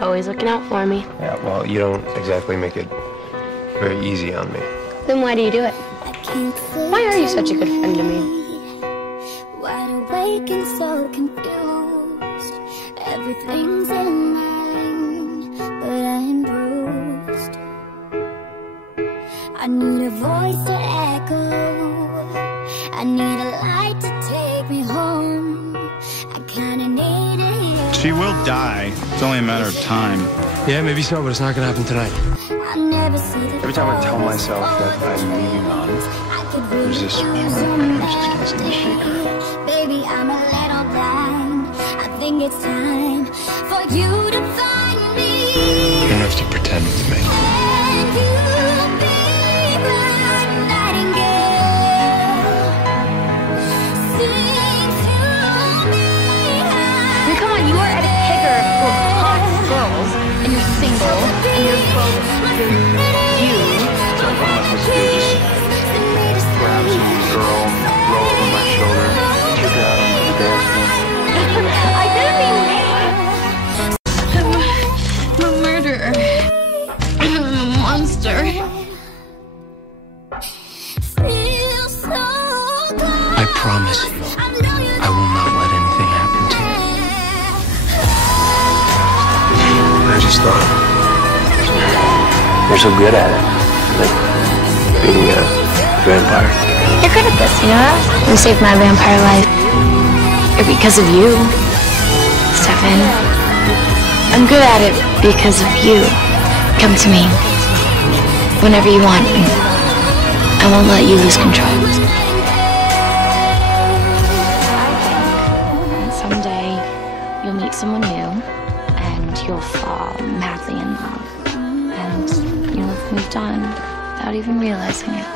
Always looking out for me. Yeah, well, you don't exactly make it very easy on me. Then why do you do it? Why are you such a good friend to me? Wide awake and so confused. Everything's in line, but I'm bruised. I need a voice to echo. I need a light to take me home. I kinda need it. She will die. It's only a matter of time. Yeah, maybe so, but it's not gonna happen tonight. I never see the Every time I tell myself that I'm moving on, there's this part of me that just wants to shake her. Baby, I'm a little blind. I think it's time for you to find me. You don't have to pretend with me. And you be my nightingale. Sing to me. I mean, come on, you are at a kegger full of hot girls, and you're single, and you're both you. So what am I supposed to do? Just grab some girl, roll over my shoulder, take her out on the dance floor? I didn't mean me. I'm a murderer. I'm a monster. Feel so good. I promise you, I will not let anything happen to you. I just thought, you're so good at it, like being a vampire. You're good at this, you know that? You saved my vampire life. Because of you, Stefan. I'm good at it because of you. Come to me whenever you want. I won't let you lose control. Someday you'll meet someone new and you'll fall madly in love. And you'll have moved on without even realizing it.